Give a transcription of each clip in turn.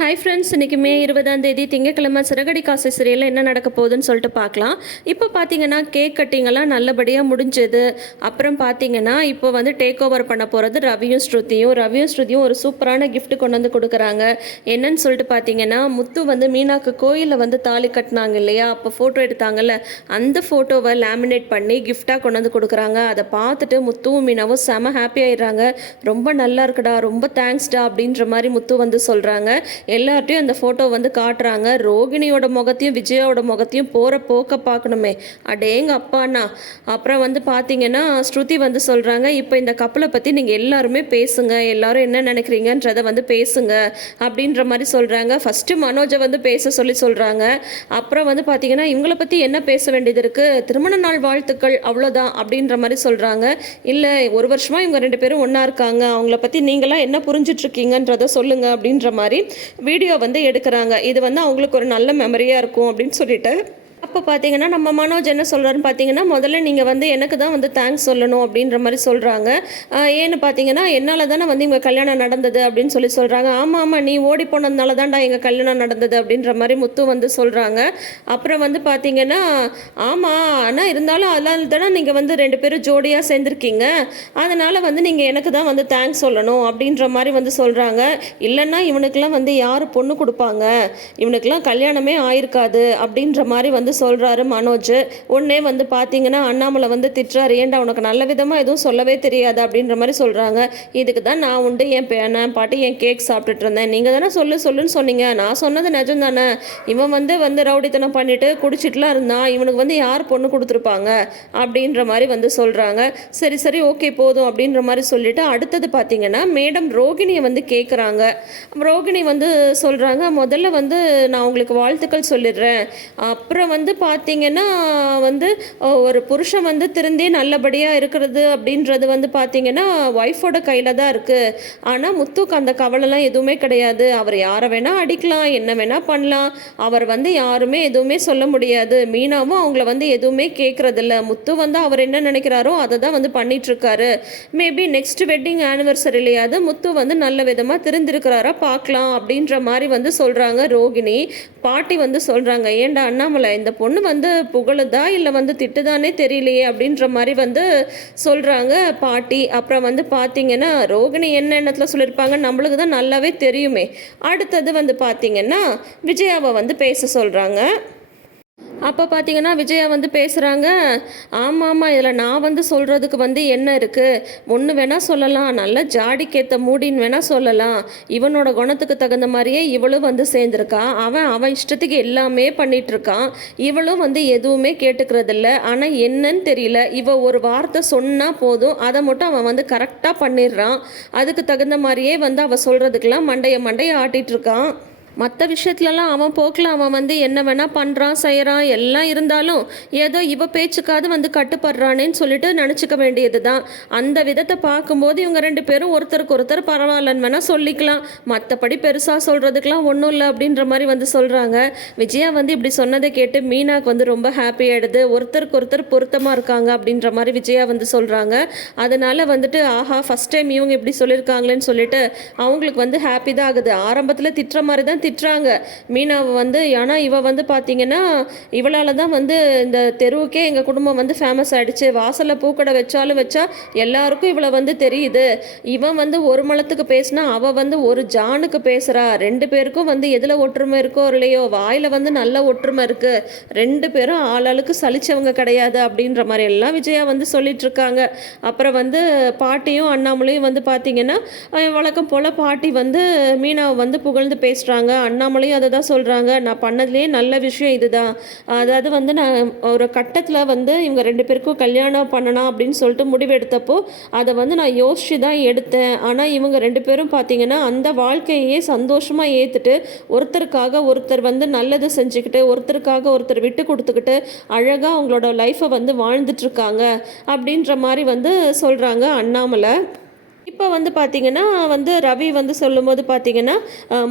Hi friends இன்றைக்கி மே இருபதாம் தேதி திங்கக்கிழமை சிறகடி காசை சிறையில் என்ன நடக்க போகுதுன்னு சொல்லிட்டு பார்க்கலாம். இப்போ பார்த்தீங்கன்னா கேக் கட்டிங்கெல்லாம் நல்லபடியாக முடிஞ்சது. அப்புறம் பார்த்தீங்கன்னா இப்போ வந்து டேக் ஓவர் பண்ண போகிறது ரவியும் ஸ்ருதியும். ரவியும் ஸ்ருதியும் ஒரு சூப்பரான கிஃப்ட் கொண்டு வந்து கொடுக்குறாங்க. என்னன்னு சொல்லிட்டு பார்த்தீங்கன்னா முத்து வந்து மீனாக்கு கோயிலில் வந்து தாலி கட்டினாங்க இல்லையா? அப்போ ஃபோட்டோ எடுத்தாங்கல்ல? அந்த ஃபோட்டோவை லேமினேட் பண்ணி கிஃப்டாக கொண்டு வந்து கொடுக்குறாங்க. அதை பார்த்துட்டு முத்துவும் மீனாவும் செம ஹாப்பி ஆயிடுறாங்க. ரொம்ப நல்லா இருக்குடா ரொம்ப தேங்க்ஸ்டா அப்படின்ற மாதிரி முத்து வந்து சொல்கிறாங்க எல்லார்ட்டையும் அந்த ஃபோட்டோ வந்து காட்டுறாங்க. ரோகிணியோட முகத்தையும் விஜயாவோட முகத்தையும் போகிற போக்க பார்க்கணுமே. அடேங்க அப்பாண்ணா. அப்புறம் வந்து பார்த்தீங்கன்னா ஸ்ருதி வந்து சொல்கிறாங்க இப்போ இந்த கப்பலை பற்றி நீங்கள் எல்லாருமே பேசுங்க. எல்லாரும் என்ன நினைக்கிறீங்கன்றதை வந்து பேசுங்க. அப்படின்ற மாதிரி சொல்கிறாங்க ஃபஸ்ட்டு மனோஜை வந்து பேச சொல்லி சொல்கிறாங்க அப்புறம் வந்து பார்த்தீங்கன்னா இவங்கள பற்றி என்ன பேச வேண்டியது இருக்குது திருமண நாள் வாழ்த்துக்கள் அவ்வளோதான் அப்படின்ற மாதிரி சொல்கிறாங்க இல்லை ஒரு வருஷமாக இவங்க ரெண்டு பேரும் ஒன்றா இருக்காங்க. அவங்கள பற்றி நீங்களாம் என்ன புரிஞ்சிட்ருக்கீங்கன்றதை சொல்லுங்கள் அப்படின்ற மாதிரி வீடியோ வந்து எடுக்கிறாங்க. இது வந்து அவங்களுக்கு ஒரு நல்ல மெமரியாக இருக்கும் அப்படின்னு சொல்லிட்டு அப்போ பார்த்தீங்கன்னா நம்ம மனோஜ் என்ன சொல்கிறாருன்னு பார்த்தீங்கன்னா முதல்ல நீங்கள் வந்து எனக்கு தான் வந்து தேங்க்ஸ் சொல்லணும் அப்படின்ற மாதிரி சொல்கிறாங்க ஏன்னு பார்த்தீங்கன்னா என்னால் தானே வந்து இவங்க கல்யாணம் நடந்தது அப்படின்னு சொல்லி சொல்கிறாங்க ஆமாம் ஆமாம் நீ ஓடி போனதுனால தான்டா எங்கள் கல்யாணம் நடந்தது அப்படின்ற மாதிரி முத்து வந்து சொல்கிறாங்க அப்புறம் வந்து பார்த்தீங்கன்னா ஆமாம் ஆனால் இருந்தாலும் அதனால தானே நீங்கள் வந்து ரெண்டு பேரும் ஜோடியாக சேர்ந்துருக்கீங்க. அதனால் வந்து நீங்கள் எனக்கு தான் வந்து தேங்க்ஸ் சொல்லணும் அப்படின்ற மாதிரி வந்து சொல்கிறாங்க இல்லைன்னா இவனுக்கெல்லாம் வந்து யார் பொண்ணு கொடுப்பாங்க? இவனுக்கெல்லாம் கல்யாணமே ஆயிருக்காது அப்படின்ற மாதிரி வந்து சொல்கிறாரு மனோஜ். உடனே வந்து பார்த்தீங்கன்னா அண்ணாமலை வந்து திட்டுறாரு. ஏன்டா உனக்கு நல்ல விதமாக எதுவும் சொல்லவே தெரியாது அப்படின்ற மாதிரி சொல்கிறாங்க இதுக்கு தான் நான் உண்டு என் பேன பாட்டி என் கேக் சாப்பிட்டுட்டு இருந்தேன். நீங்கள் தானே சொல்லு சொல்லுன்னு சொன்னீங்க. நான் சொன்னது நிஜம் தானே. இவன் வந்து வந்து ரவுடித்தனம் பண்ணிட்டு குடிச்சிட்டுலாம் இருந்தான் இவனுக்கு வந்து யார் பொண்ணு கொடுத்துருப்பாங்க? அப்படின்ற மாதிரி வந்து சொல்கிறாங்க சரி சரி ஓகே போதும் அப்படின்ற மாதிரி சொல்லிட்டு அடுத்தது பார்த்தீங்கன்னா மேடம் ரோகிணியை வந்து கேட்குறாங்க ரோகிணி வந்து சொல்கிறாங்க முதல்ல வந்து நான் உங்களுக்கு வாழ்த்துக்கள் சொல்லிடுறேன். அப்புறம் வந்து வந்து பார்த்தீங்கன்னா வந்து ஒரு புருஷன் வந்து திருந்தி நல்லபடியாக இருக்கிறது அப்படின்றது வந்து பார்த்தீங்கன்னா ஒய்ஃபோட கையில் தான் இருக்குது ஆனால் முத்துக்கு அந்த கவலைலாம் எதுவுமே கிடையாது. அவர் யாரை வேணால் அடிக்கலாம் என்ன வேணால் பண்ணலாம். அவர் வந்து யாருமே எதுவுமே சொல்ல முடியாது. மீனாவும் அவங்கள வந்து எதுவுமே கேட்குறதில்ல முத்து வந்து அவர் என்ன நினைக்கிறாரோ அதை தான் வந்து பண்ணிகிட்ருக்காரு மேபி நெக்ஸ்ட் வெட்டிங் ஆனிவர்சரிலையாவது முத்து வந்து நல்ல விதமாக திருந்திருக்கிறாரா பார்க்கலாம் அப்படின்ற மாதிரி வந்து சொல்கிறாங்க ரோகிணி. பாட்டி வந்து சொல்கிறாங்க ஏன்டா அண்ணாமலை இந்த பொண்ணு வந்து புகழுதா இல்லை வந்து திட்டுதானே தெரியலையே அப்படின்ற மாதிரி வந்து சொல்கிறாங்க பாட்டி. அப்புறம் வந்து பார்த்தீங்கன்னா ரோகிணி என்ன எண்ணத்தில் சொல்லியிருப்பாங்க நம்மளுக்கு தான் நல்லாவே தெரியுமே. அடுத்தது வந்து பார்த்தீங்கன்னா விஜயாவை வந்து பேச சொல்கிறாங்க அப்போ பார்த்தீங்கன்னா விஜயா வந்து பேசுகிறாங்க ஆமாம் ஆமாம் இதில் நான் வந்து சொல்கிறதுக்கு வந்து என்ன இருக்குது ஒன்று வேணால் சொல்லலாம் நல்ல ஜாடிக்கேற்ற மூடின்னு வேணால் சொல்லலாம். இவனோட குணத்துக்கு தகுந்த மாதிரியே இவளும் வந்து சேர்ந்துருக்கா. அவன் அவன் இஷ்டத்துக்கு எல்லாமே பண்ணிகிட்ருக்கான் இவளும் வந்து எதுவுமே கேட்டுக்கிறதில்ல. ஆனால் என்னன்னு தெரியல. இவ ஒரு வார்த்தை சொன்னால் போதும். அதை மட்டும் அவன் வந்து கரெக்டாக பண்ணிடுறான். அதுக்கு தகுந்த மாதிரியே வந்து அவள் சொல்கிறதுக்கெல்லாம் மண்டைய மண்டையை ஆட்டிகிட்ருக்கான் மற்ற விஷயத்துலலாம் அவன் போக்கில் அவன் வந்து என்ன வேணால் பண்ணுறான் செய்கிறான் எல்லாம் இருந்தாலும் ஏதோ இவ பேச்சுக்காவது வந்து கட்டுப்படுறானேன்னு சொல்லிட்டு நினச்சிக்க வேண்டியது தான் அந்த விதத்தை பார்க்கும்போது இவங்க ரெண்டு பேரும் ஒருத்தருக்கு ஒருத்தர் பரவாயில்லன்னு வேணால் சொல்லிக்கலாம். மற்றபடி பெருசாக சொல்கிறதுக்கெலாம் ஒன்றும் இல்லை அப்படின்ற மாதிரி வந்து சொல்கிறாங்க விஜயா வந்து இப்படி சொன்னதை கேட்டு மீனாக்கு வந்து ரொம்ப ஹாப்பி ஆகிடுது ஒருத்தருக்கு ஒருத்தர் பொருத்தமாக இருக்காங்க அப்படின்ற மாதிரி விஜயா வந்து சொல்கிறாங்க அதனால் வந்துட்டு ஆஹா ஃபஸ்ட் டைம் இவங்க இப்படி சொல்லியிருக்காங்களேன்னு சொல்லிட்டு அவங்களுக்கு வந்து ஹாப்பி தான் ஆகுது. ஆரம்பத்தில் திட்டுற மாதிரி தான் திட்டுறாங்க. மீனாவை வந்து ஏன்னா இவள் வந்து பார்த்தீங்கன்னா இவளால் தான் வந்து இந்த தெருவுக்கே எங்கள் குடும்பம் வந்து ஃபேமஸ் ஆகிடுச்சு வாசலில் பூக்கடை வச்சாலும் வச்சா எல்லாருக்கும் இவளை வந்து தெரியுது. இவன் வந்து ஒரு மலத்துக்கு பேசினா அவள் வந்து ஒரு ஜானுக்கு பேசுகிறா ரெண்டு பேருக்கும் வந்து எதில் ஒற்றுமை இருக்கோ இல்லையோ வாயில் வந்து நல்ல ஒற்றுமை இருக்குது ரெண்டு பேரும் ஆளாளுக்கு சலிச்சவங்க கிடையாது அப்படின்ற மாதிரி எல்லாம் விஜயா வந்து சொல்லிட்டு இருக்காங்க. அப்புறம் வந்து பாட்டியும் அண்ணாமலையும் வந்து பார்த்தீங்கன்னா வழக்கம் போல் பாட்டி வந்து மீனாவை வந்து புகழ்ந்து பேசுகிறாங்க அண்ணாமலையும் அதை தான் சொல்கிறாங்க நான் பண்ணதுலேயே நல்ல விஷயம் இதுதான். அதாவது வந்து நான் ஒரு கட்டத்தில் வந்து இவங்க ரெண்டு பேருக்கும் கல்யாணம் பண்ணலாம் அப்படின்னு சொல்லிட்டு முடிவெடுத்தப்போ அதை வந்து நான் யோசித்து தான் எடுத்தேன். ஆனால் இவங்க ரெண்டு பேரும் பார்த்தீங்கன்னா அந்த வாழ்க்கையே சந்தோஷமாக ஏற்றுட்டு ஒருத்தருக்காக ஒருத்தர் வந்து நல்லது செஞ்சுக்கிட்டு ஒருத்தருக்காக ஒருத்தர் விட்டு கொடுத்துக்கிட்டு அழகாக அவங்களோட லைஃப்பை வந்து வாழ்ந்துட்டுருக்காங்க அப்படின்ற மாதிரி வந்து சொல்கிறாங்க அண்ணாமலை. இப்போ வந்து பார்த்தீங்கன்னா வந்து ரவி வந்து சொல்லும்போது பார்த்தீங்கன்னா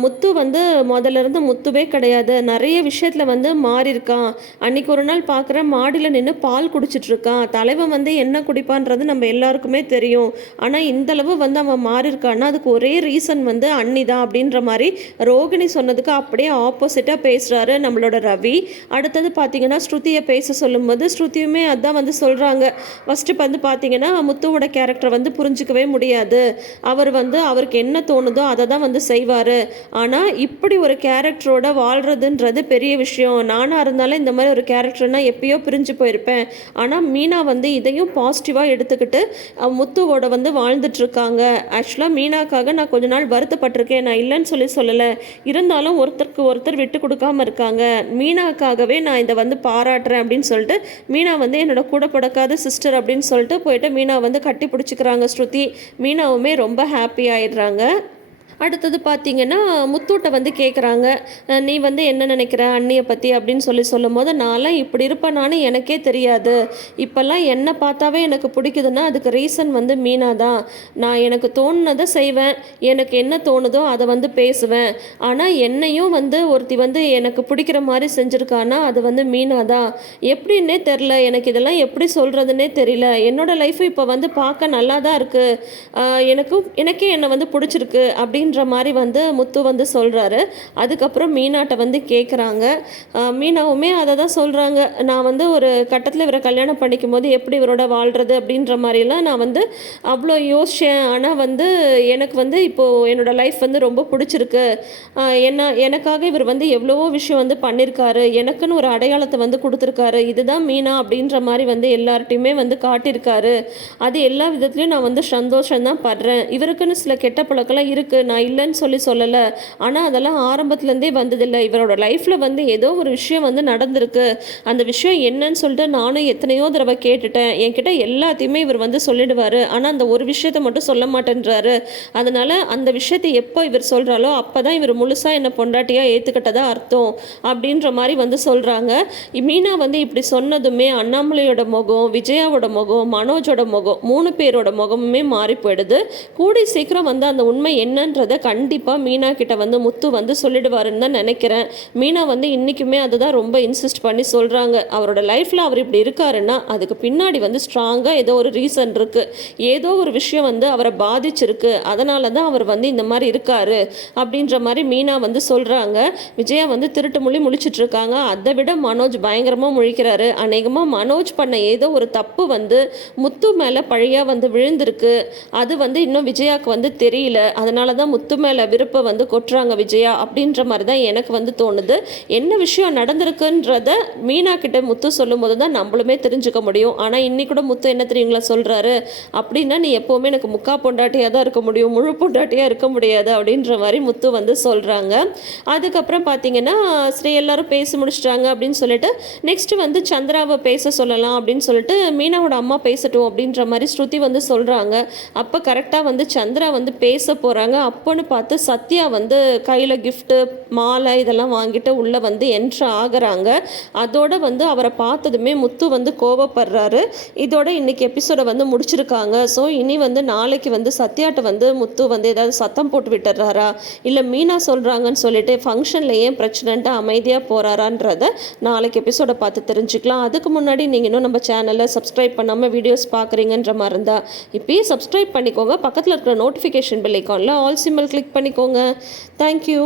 முத்து வந்து முதல்ல இருந்து முத்துவே கிடையாது. நிறைய விஷயத்தில் வந்து மாறியிருக்கான். அன்னைக்கு ஒரு நாள் பார்க்குற மாடியில் நின்று பால் குடிச்சிட்ருக்கான் தலைவன் வந்து என்ன குடிப்பான்றது நம்ம எல்லாருக்குமே தெரியும். ஆனால் இந்த அளவு வந்து அவன் மாறியிருக்கான்னா அதுக்கு ஒரே ரீசன் வந்து அண்ணி தான் அப்படின்ற மாதிரி ரோகிணி சொன்னதுக்கு அப்படியே ஆப்போசிட்டாக பேசுகிறாரு நம்மளோட ரவி. அடுத்தது பார்த்தீங்கன்னா ஸ்ருதியை பேச சொல்லும்போது ஸ்ருதியுமே அதான் வந்து சொல்கிறாங்க ஃபஸ்ட்டு வந்து பார்த்தீங்கன்னா முத்துவோட கேரக்டர் வந்து புரிஞ்சிக்கவே முடியாது. அவர் வந்து அவருக்கு என்ன தோணுதோ அதை தான் வந்து செய்வார். ஆனால் இப்படி ஒரு கேரக்டரோட வாழ்கிறதுன்றது பெரிய விஷயம். நானாக இருந்தாலும் இந்த மாதிரி ஒரு கேரக்டர்னால் எப்பயோ பிரிஞ்சு போயிருப்பேன். ஆனால் மீனா வந்து இதையும் பாசிட்டிவாக எடுத்துக்கிட்டு முத்துவோட வந்து வாழ்ந்துட்டுருக்காங்க. ஆக்சுவலாக மீனாக்காக நான் கொஞ்ச நாள் வருத்தப்பட்டிருக்கேன். நான் இல்லைன்னு சொல்லி சொல்லலை. இருந்தாலும் ஒருத்தருக்கு ஒருத்தர் விட்டு கொடுக்காம இருக்காங்க. மீனாக்காகவே நான் இதை வந்து பாராட்டுறேன் அப்படின்னு சொல்லிட்டு மீனா வந்து என்னோட கூட படக்காத சிஸ்டர் அப்படின்னு சொல்லிட்டு போயிட்டு மீனா வந்து கட்டி பிடிச்சிக்கிறாங்க ஸ்ருதி. மீனாவுமே ரொம்ப ஹாப்பி ஆயிடுறாங்க. அடுத்தது பார்த்தீங்கன்னா முத்தூட்டை வந்து கேட்குறாங்க நீ வந்து என்ன நினைக்கிற அண்ணியை பற்றி அப்படின்னு சொல்லி சொல்லும் போது நான்லாம் இப்படி இருப்பேனான்னு எனக்கே தெரியாது. இப்போல்லாம் என்னை பார்த்தாவே எனக்கு பிடிக்குதுன்னா அதுக்கு ரீசன் வந்து மீனா தான் நான் எனக்கு தோணுனதை செய்வேன். எனக்கு என்ன தோணுதோ அதை வந்து பேசுவேன். ஆனால் என்னையும் வந்து ஒருத்தி வந்து எனக்கு பிடிக்கிற மாதிரி செஞ்சுருக்கானா அது வந்து மீனா தான் எப்படின்னே தெரில எனக்கு இதெல்லாம் எப்படி சொல்கிறதுனே தெரியல. என்னோடய லைஃப் இப்போ வந்து பார்க்க நல்லா தான் இருக்குது எனக்கும் எனக்கே என்னை வந்து பிடிச்சிருக்கு அப்படின்னு அப்படின்ற மாதிரி வந்து முத்து வந்து சொல்கிறாரு அதுக்கப்புறம் மீனாட்ட வந்து கேட்குறாங்க மீனாவுமே அதை தான் சொல்கிறாங்க நான் வந்து ஒரு கட்டத்தில் இவரை கல்யாணம் பண்ணிக்கும் போது எப்படி இவரோட வாழ்கிறது அப்படின்ற மாதிரிலாம் நான் வந்து அவ்வளோ யோசித்தேன் ஆனால் வந்து எனக்கு வந்து இப்போது என்னோடய லைஃப் வந்து ரொம்ப பிடிச்சிருக்கு. என்ன எனக்காக இவர் வந்து எவ்வளவோ விஷயம் வந்து பண்ணியிருக்காரு எனக்குன்னு ஒரு அடையாளத்தை வந்து கொடுத்துருக்காரு. இதுதான் மீனா அப்படின்ற மாதிரி வந்து எல்லார்ட்டையுமே வந்து காட்டியிருக்காரு. அது எல்லா விதத்துலையும் நான் வந்து சந்தோஷம் தான் படுறேன். இவருக்குன்னு சில கெட்ட பழக்கம்லாம் இருக்குது நான் இல்லைன்னு சொல்லி சொல்லலை. ஆனால் அதெல்லாம் ஆரம்பத்துலேருந்தே வந்ததில்லை. இவரோட லைஃப்பில் வந்து ஏதோ ஒரு விஷயம் வந்து நடந்திருக்கு. அந்த விஷயம் என்னன்னு சொல்லிட்டு நானும் எத்தனையோ தடவை கேட்டுட்டேன். என்கிட்ட எல்லாத்தையுமே இவர் வந்து சொல்லிடுவார். ஆனால் அந்த ஒரு விஷயத்தை மட்டும் சொல்ல மாட்டேன்றாரு. அதனால் அந்த விஷயத்தை எப்போ இவர் சொல்கிறாலோ அப்போ தான் இவர் முழுசாக என்னை பொண்டாட்டியாக ஏற்றுக்கிட்டதா அர்த்தம் அப்படின்ற மாதிரி வந்து சொல்கிறாங்க மீனா வந்து இப்படி சொன்னதுமே அண்ணாமலையோட முகம் விஜயாவோட முகம் மனோஜோட முகம் மூணு பேரோட முகமுமே மாறி போயிடுது. கூடி சீக்கிரம் வந்து அந்த உண்மை என்னன்றது கண்டிப்பாக மீனா கிட்ட வந்து முத்து வந்து சொல்லிடுவாருன்னு தான் நினைக்கிறேன். மீனா வந்து இன்றைக்குமே அதுதான் ரொம்ப இன்சிஸ்ட் பண்ணி சொல்கிறாங்க அவரோட லைஃப்பில் அவர் இப்படி இருக்காருன்னா அதுக்கு பின்னாடி வந்து ஸ்ட்ராங்காக ஏதோ ஒரு ரீசன் இருக்குது ஏதோ ஒரு விஷயம் வந்து அவரை பாதிச்சிருக்கு. அதனால தான் அவர் வந்து இந்த மாதிரி இருக்காரு அப்படின்ற மாதிரி மீனா வந்து சொல்கிறாங்க விஜயா வந்து திருட்டு மொழி முழிச்சிட்டு இருக்காங்க. அதை விட மனோஜ் பயங்கரமாக முழிக்கிறாரு. அநேகமாக மனோஜ் பண்ண ஏதோ ஒரு தப்பு வந்து முத்து மேலே பழியாக வந்து விழுந்திருக்கு. அது வந்து இன்னும் விஜயாவுக்கு வந்து தெரியல. அதனால தான் முத்து மேலே விருப்பம் வந்து கொட்டுறாங்க விஜயா அப்படின்ற மாதிரி தான் எனக்கு வந்து தோணுது. என்ன விஷயம் நடந்திருக்குன்றத மீனா கிட்ட முத்து சொல்லும்போது தான் நம்மளுமே தெரிஞ்சுக்க முடியும். ஆனால் இன்னி கூட முத்து என்ன தெரியுங்களா சொல்கிறாரு அப்படின்னா நீ எப்போவுமே எனக்கு முக்கா பொண்டாட்டியாக தான் இருக்க முடியும் முழு பொண்டாட்டியாக இருக்க முடியாது அப்படின்ற மாதிரி முத்து வந்து சொல்கிறாங்க அதுக்கப்புறம் பார்த்தீங்கன்னா சரி எல்லாரும் பேசி முடிச்சிட்டாங்க அப்படின்னு சொல்லிட்டு நெக்ஸ்ட் வந்து சந்திராவை பேச சொல்லலாம் அப்படின்னு சொல்லிட்டு மீனாவோட அம்மா பேசட்டும் அப்படின்ற மாதிரி ஸ்ருதி வந்து சொல்கிறாங்க அப்போ கரெக்டாக வந்து சந்திரா வந்து பேச போகிறாங்க அப்போன்னு பார்த்து சத்யா வந்து கையில் கிஃப்ட்டு மாலை இதெல்லாம் வாங்கிட்டு உள்ளே வந்து என்ட்ரு ஆகிறாங்க. அதோட வந்து அவரை பார்த்ததுமே முத்து வந்து கோவப்படுறாரு. இதோட இன்னைக்கு எபிசோடை வந்து முடிச்சிருக்காங்க. ஸோ இனி வந்து நாளைக்கு வந்து சத்யாட்ட வந்து முத்து வந்து ஏதாவது சத்தம் போட்டு விட்டுறாரா? இல்லை மீனா சொல்கிறாங்கன்னு சொல்லிட்டு ஃபங்க்ஷனில் ஏன் பிரச்சனைன்ட்டு அமைதியாக போகிறாரான்றத நாளைக்கு எபிசோடை பார்த்து தெரிஞ்சுக்கலாம். அதுக்கு முன்னாடி நீங்கள் இன்னும் நம்ம சேனலை சப்ஸ்கிரைப் பண்ணாமல் வீடியோஸ் பார்க்குறீங்கன்ற மாதிரி இருந்தால் இப்பயே சப்ஸ்கிரைப் பண்ணிக்கோங்க. பக்கத்தில் இருக்கிற நோட்டிஃபிகேஷன் பில் ஐக்கானில் ஆல் சிம்பிள் கிளிக் பண்ணிக்கோங்க. Thank you